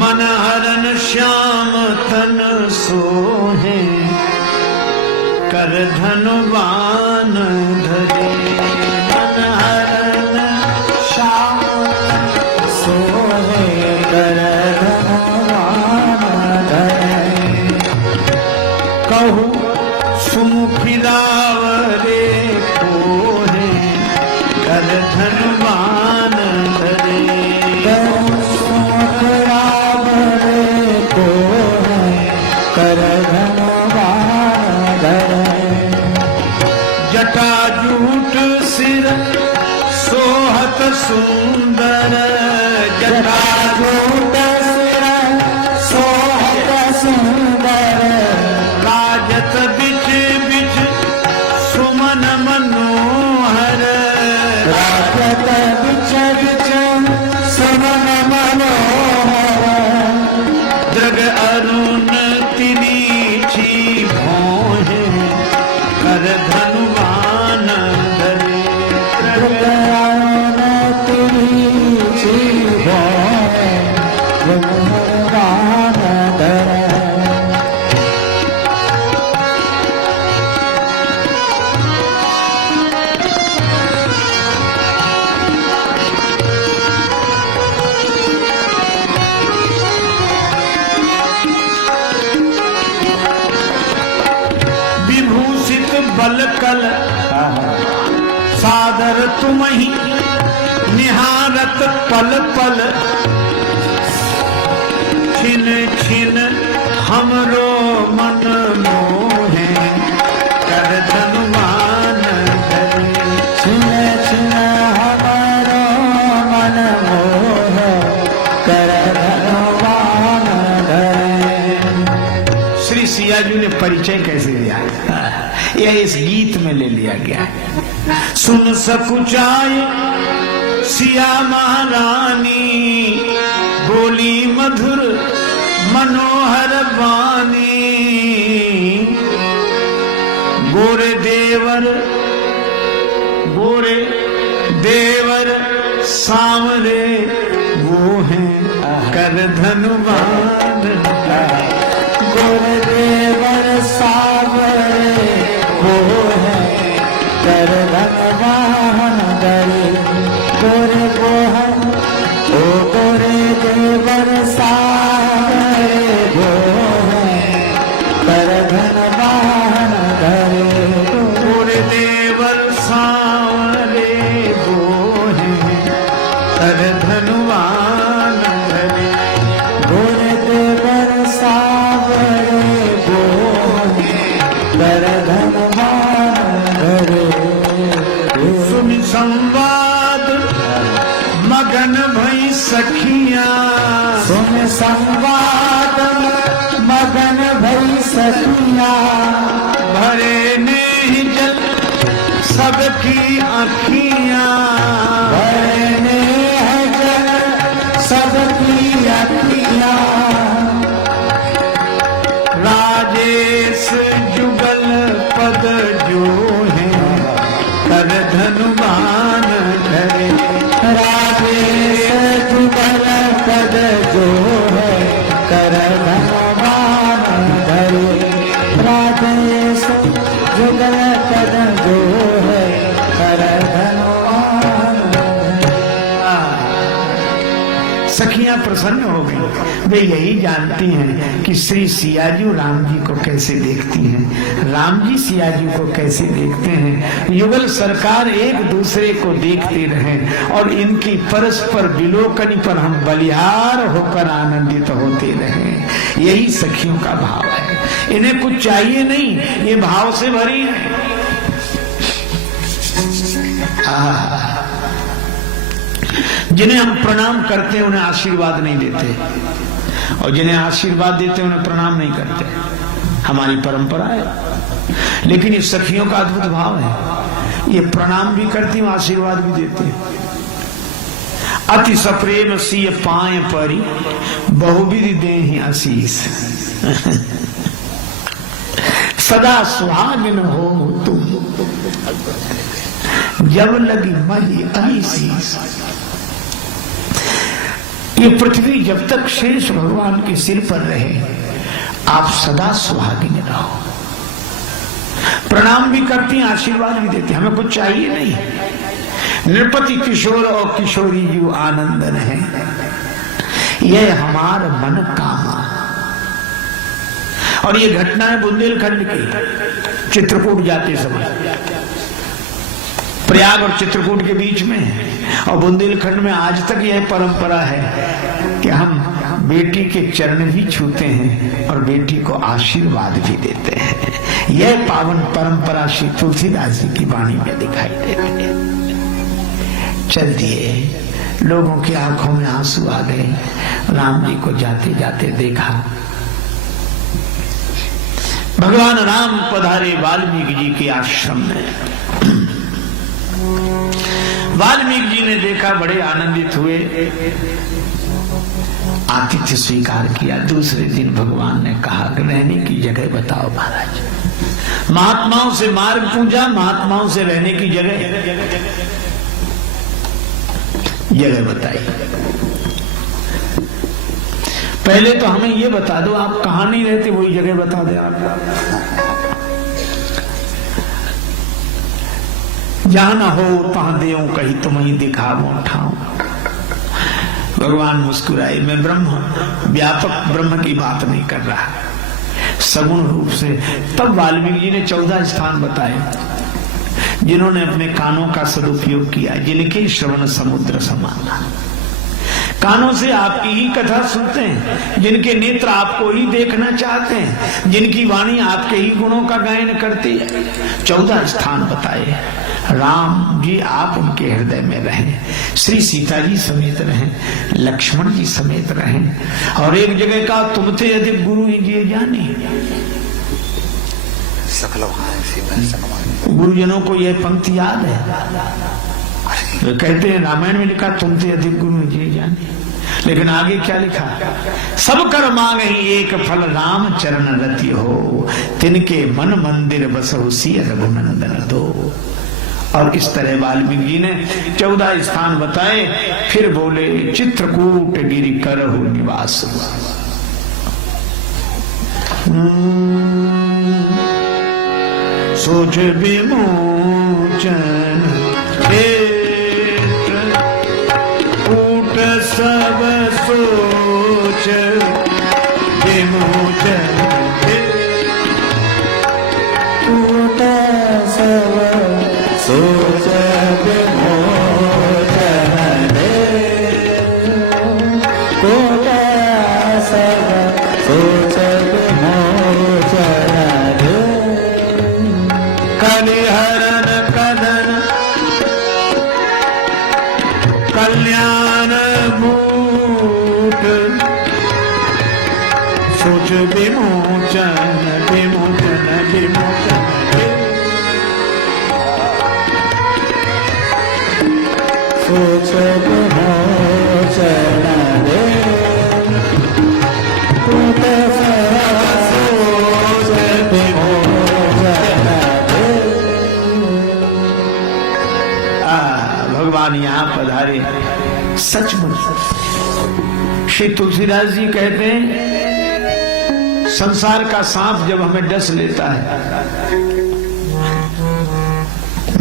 मन हरन श्याम तन सोहे, कर धनुबान धरे। मन हरन श्याम सोहे, कर धनुबान धरे। कहू सुमुखी लावरे कोहे, कर धनुबान धरे। कहू सुमुखी लावरे कोहे, कर धनुबान धरे। जटाजूट सिर सोहत सुंदर, जटाजूट सिर सोहत सुंदर। राजत बिच बिच सुमन मनोहर, राजत बिच बिच सुमन मनोहर। दृग अरुण तिरीछी भौहें, कर धनुबान धरे। दृग अरुण तिरीछी भौहें, कर धनुबान धरे। विभूषित बलकल सादर तुमहि, निहारत पल पल। छिन छिन हमरो मन मोहे, कर धनुबान धरे। छिन छिन हमरो मन मोहे, कर धनुबान धरे। श्री सिया जी ने परिचय कैसे दिया, यह इस गीत में ले लिया गया। सुन सकुचाय सिया महारानी, बोली मधुर मनोहर वाणी। गोरे देवर सांवरे वो हैं, कर धनुबान धरे। गोरे देवर सांवरे वो हैं, कर धनुबान धरे। गोरे वो हैं, ओ गोरे देवर सांवरे वो हैं, कर धनुबान धरे। गोरे देवर सांवरे वो हैं, कर धनुबान धरे। गोरे देवर सांवरे वो हैं, कर धनुबान धरे। सुन संवाद मगन भई सखियां, सुन संवाद मगन भई सखियां। भरे नेह जल सबकी आँखियां, भरे नेह जल सबकी आँखियां। राजेश जुगल पद जो है, कर धनुबान धरे। राजेश जुगल पद जो है, कर धनुबान धरे। राजेश जुगल पद जो है, कर धनुबान धरे। सखियां प्रसन्न हो गई। वे यही जानती हैं कि श्री सिया जी राम जी को कैसे देखती हैं, राम जी सिया जी को कैसे देखते हैं। युगल सरकार एक दूसरे को देखते रहें और इनकी परस्पर विलोकन पर हम बलिहार होकर आनंदित होते रहें। यही सखियों का भाव है। इन्हें कुछ चाहिए नहीं, ये भाव से भरी है। जिन्हें हम प्रणाम करते हैं उन्हें आशीर्वाद नहीं देते, और जिन्हें आशीर्वाद देते हैं उन्हें प्रणाम नहीं करते। हमारी परंपरा है। लेकिन ये सखियों का अद्भुत भाव है, ये प्रणाम भी करती हैं, आशीर्वाद भी देती हैं। अति सप्रेम सिय पाए परी, बहुविधि देहि आशीष। सदा सुहागिन हो तुम, जब लगी मही अहीसीस। ये पृथ्वी जब तक शेष भगवान के सिर पर रहे, आप सदा सुहागिन रहो। प्रणाम भी करती हैं, आशीर्वाद भी देती हैं, हमें कुछ चाहिए नहीं। नृपति किशोर और किशोरी जीव आनंदन है, यह हमार मन कामा। और ये घटना है बुंदेलखंड की, चित्रकूट जाते समय। प्रयाग और चित्रकूट के बीच में है, और बुंदेलखंड में आज तक यह परंपरा है कि हम बेटी के चरण भी छूते हैं और बेटी को आशीर्वाद भी देते हैं। यह पावन परंपरा श्री तुलसीदास जी की वाणी में दिखाई देती है। चल दिए, लोगों की आंखों में आंसू आ गए। राम जी को जाते जाते देखा। भगवान राम पधारे वाल्मीकि जी के आश्रम में। वाल्मीकि जी ने देखा, बड़े आनंदित हुए, आतिथ्य स्वीकार किया। दूसरे दिन भगवान ने कहा कि रहने की जगह बताओ महाराज। महात्माओं से मार्ग पूजा, महात्माओं से रहने की जगह बताई। पहले तो हमें ये बता दो आप कहां नहीं रहते, वही जगह बता दे आप। जहां ना हो तहां देऊं, कहीं तुम्हें दिखाऊं ठाऊं। भगवान मुस्कुराए। मैं ब्रह्म, व्यापक ब्रह्म की बात नहीं कर रहा, सगुण रूप से। तब वाल्मीकि जी ने 14 स्थान बताए जिन्होंने अपने कानों का सदुपयोग किया, जिनके श्रवण समुद्र समान। कानों से आपकी ही कथा सुनते हैं, जिनके नेत्र आपको ही देखना चाहते हैं, जिनकी वाणी आपके ही गुणों का गायन करती है। 14 स्थान बताए। राम जी आप उनके हृदय में रहें, श्री सीता जी समेत रहें, लक्ष्मण जी समेत रहें। और एक जगह का तुमते अधिक गुरु ही जिए जाने। गुरुजनों को यह पंक्ति याद है, वे कहते हैं रामायण में लिखा तुमते अधिक गुरु जिए जाने, लेकिन आगे क्या लिखा? सब कर मांग ही एक फल, राम चरण रति हो, तिनके मन मंदिर बसहु सिय रघुनंदन दो। और इस तरह वाल्मीकि जी ने 14 स्थान बताए। फिर बोले चित्रकूट गिरि करहु निवास। सोच विमोचन कूट सब सोच विमोचन कूट सब सोच विमोचन कूट सब सोच विमोचन कलिहरण कदन कल्याण भूत सोच विमोचन विमोचन विमोचन सोच विमोचन भगवान यहाँ पधारे। सचमुच श्री तुलसीदास जी कहते हैं संसार का सांप जब हमें डस लेता है,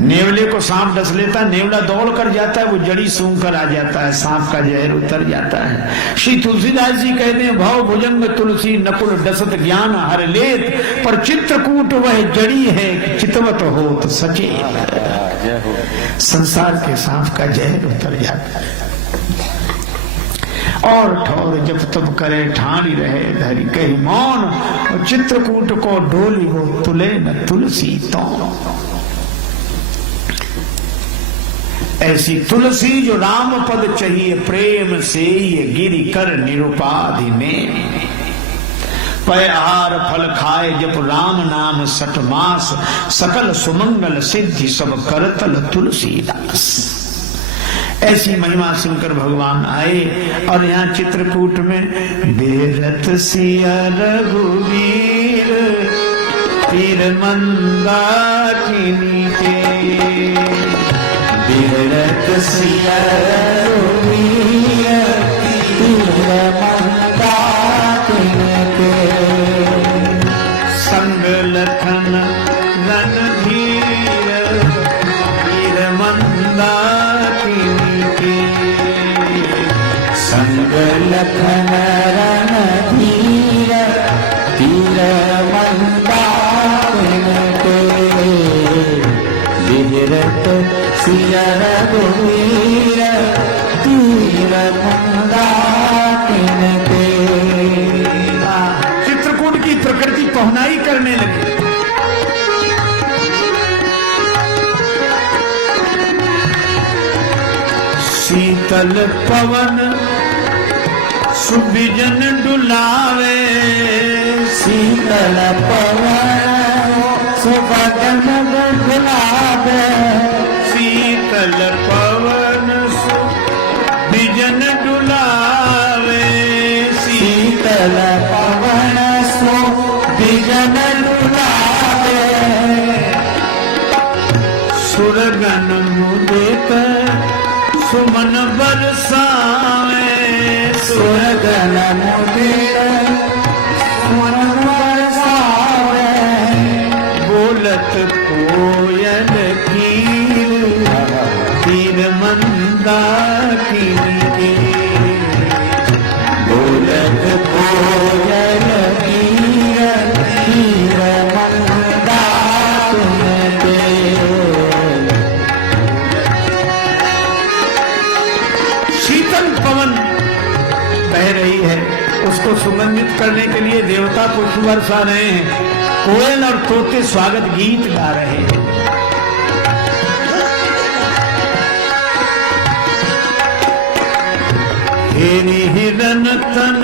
नेवले को सांप डस लेता है, नेवला दौड़ कर जाता है, वो जड़ी सूंघ कर आ जाता है, सांप का जहर उतर जाता है। श्री तुलसीदास जी कहते हैं भव भुजंग तुलसी नकुल डसत ज्ञान हर लेत, पर चित्रकूट वह जड़ी है चितवत हो तो सचेत। संसार के सांप का जहर उतर जाता है। और ठौर जब तब करे ठाणी रहे धरी कही मौन, और चित्रकूट को डोली वो तुले न तुलसी तो। ऐसी तुलसी जो राम पद चाहिए प्रेम से, ये गिरी कर निरुपाधि में। पय आहार फल खाए जब राम नाम सठ मास, सकल सुमंगल सिद्धि सब करतल तुलसीदास। ऐसी महिमा सुनकर भगवान आए। और यहाँ चित्रकूट में बेरत सिया रघुवीर तीर मंदाकिनी के, बेरत सिया रघुवीर तीर संग लखन रणधीर तीर मंदाकिन के विहरत सिया रघुवीर तीर मंदाकिन के। चित्रकूट की प्रकृति पहुनाई करने लगी। शीतल पवन सुबिजन डुलावे, शीतल पवन सुबदन डुलावे, शीतल पवन सुबिजन डुलावे, शीतल पवन सुबिजन डुलावे, सुरगन मुदित सुमन बरसावे, सुरगन मुदित सुमन बरसावे, बोलत कोयल कीर तीर मंदाकिनी के, बोलत कोयल कीर तीर मंदाकिन के। शीतल पवन बह रही है, उसको सुगंधित करने के लिए देवता पुष्प बरसा रहे हैं, कोयल और तोते स्वागत गीत गा रहे हैं। हेरी हिरन तन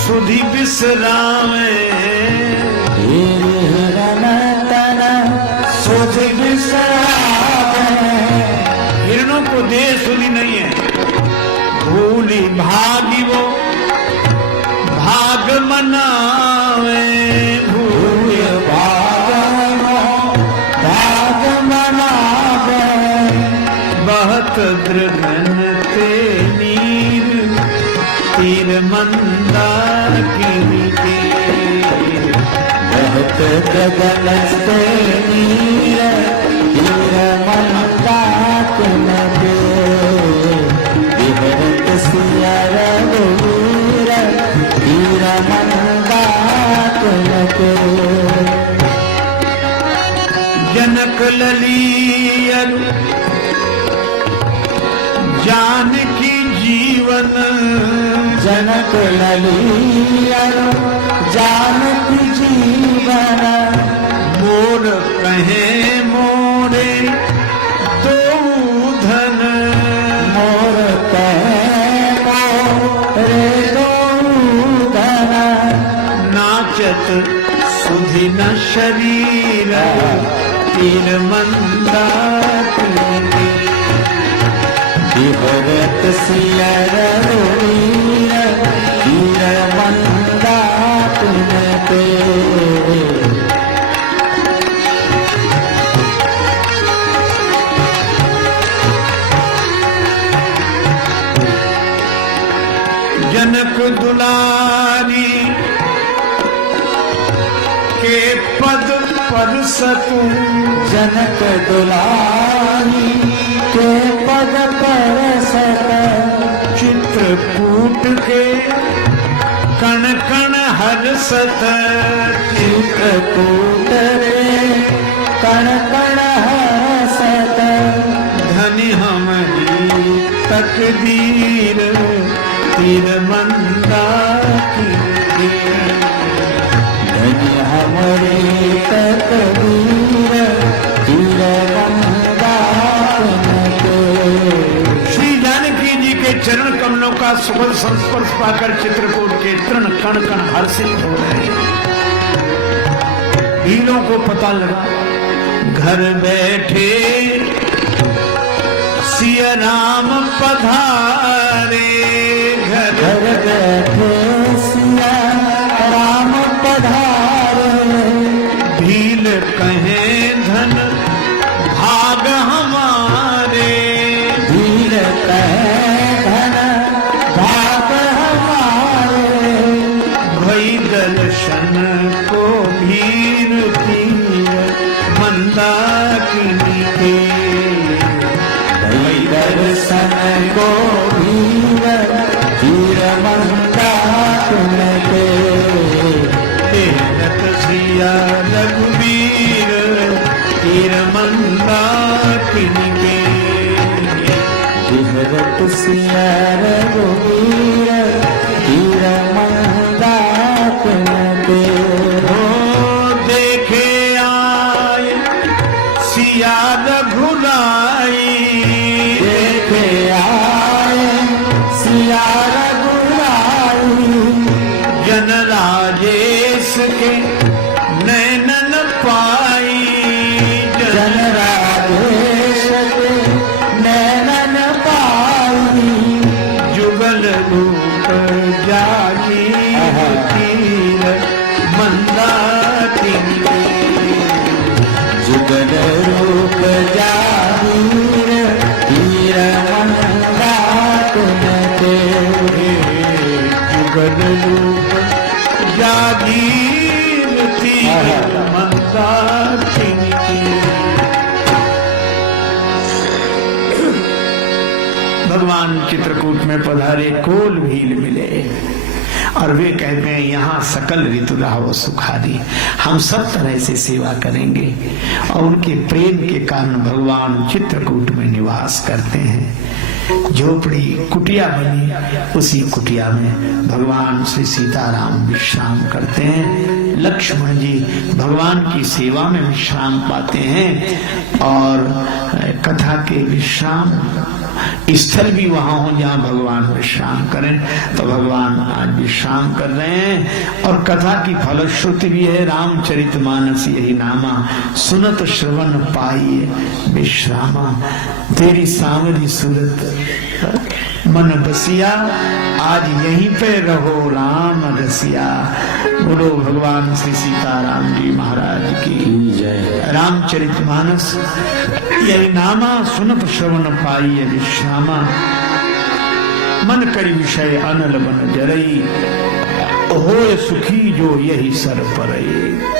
सुधि विश्रामे, हिरन तन सुधि विश्रामे, हिरणों को देह सुधि नहीं है, भूली भागी वो भाग मनावे, भूल भाग भाग मनावे, बहुत दृगन ते नीर तीर मंदाकिनी के, बहुत गगन से नीर तीर मंदाकिन के, विहरत सिया रघुवीर तीर मंदाकिन के। जनक ललियर जानकी जीवन, जनक ललियर जानकी जीवन, मोर कहे मोरे दो धन, मोर कहे मोरे दो धन, नाचत सुधि न शरीर तीर मंदाकिनी, विहरत सिया रघुवीर तीर मंदाकिन के। जनक दुलारी के पद पर सकूं, जनक दुलारी के पद पर सत, चित्रकूट के कण कण हर्षत, चित्रकूट रे कण कण हर्षत, धनि हमारी तकदीर तीर मंदाकिनी के, धन्य हमारे तकदीर तीर मंदाकिन के। श्री जानकी जी के चरण कमलों का सुखद संस्पर्श पाकर चित्रकूट के तृण कण कण हर्षित हो रहे हैं। वीरों को पता लगा घर बैठे सिया राम पधारे, घर बैठे सिया राम पधारे, भील कहे धन भाग हमारे, भील कहे धन भाग हमारे, भई दर्शन को भीर तीर मंदाकिनी के, भई दर्शन को भीर सिया रघुवीर वीर मंदाकिनी के। हो देखे आए सिया रघुराई, देखे आए सिया रघुराई, जन राजेश के नैनन पाई, जन राजेश के नैनन पाई, जुगल रूप जागी तीर मंदाकिनी, जुगल रूप जागीर वीर मंदाकिनी के। जुगल रूप जागीर तीर मंदाकिनी। भगवान चित्रकूट में पधारे, कोल भील मिले और वे कहते हैं यहाँ सकल ऋतु राहो सुखादी, हम सब तरह से सेवा करेंगे। और उनके प्रेम के कारण भगवान चित्रकूट में निवास करते हैं। झोपड़ी कुटिया बनी, उसी कुटिया में भगवान श्री सीताराम विश्राम करते हैं। लक्ष्मण जी भगवान की सेवा में विश्राम पाते हैं और कथा के विश्राम स्थल भी वहां हो जहां भगवान विश्राम करें। तो भगवान आज विश्राम कर रहे हैं और कथा की फलश्रुति भी है, रामचरितमानस यही नामा, सुनत श्रवण पाइए विश्रामा, तेरी सांवरी सूरत मन बसिया, आज यहीं पे रहो राम रसिया। बोलो भगवान श्री सीताराम जी महाराज की जय। रामचरितमानस यही नामा, सुनत श्रवण पाइए विश्रामा, मन करी विषय अनल बन जरई, होए सुखी जो यही सर परई।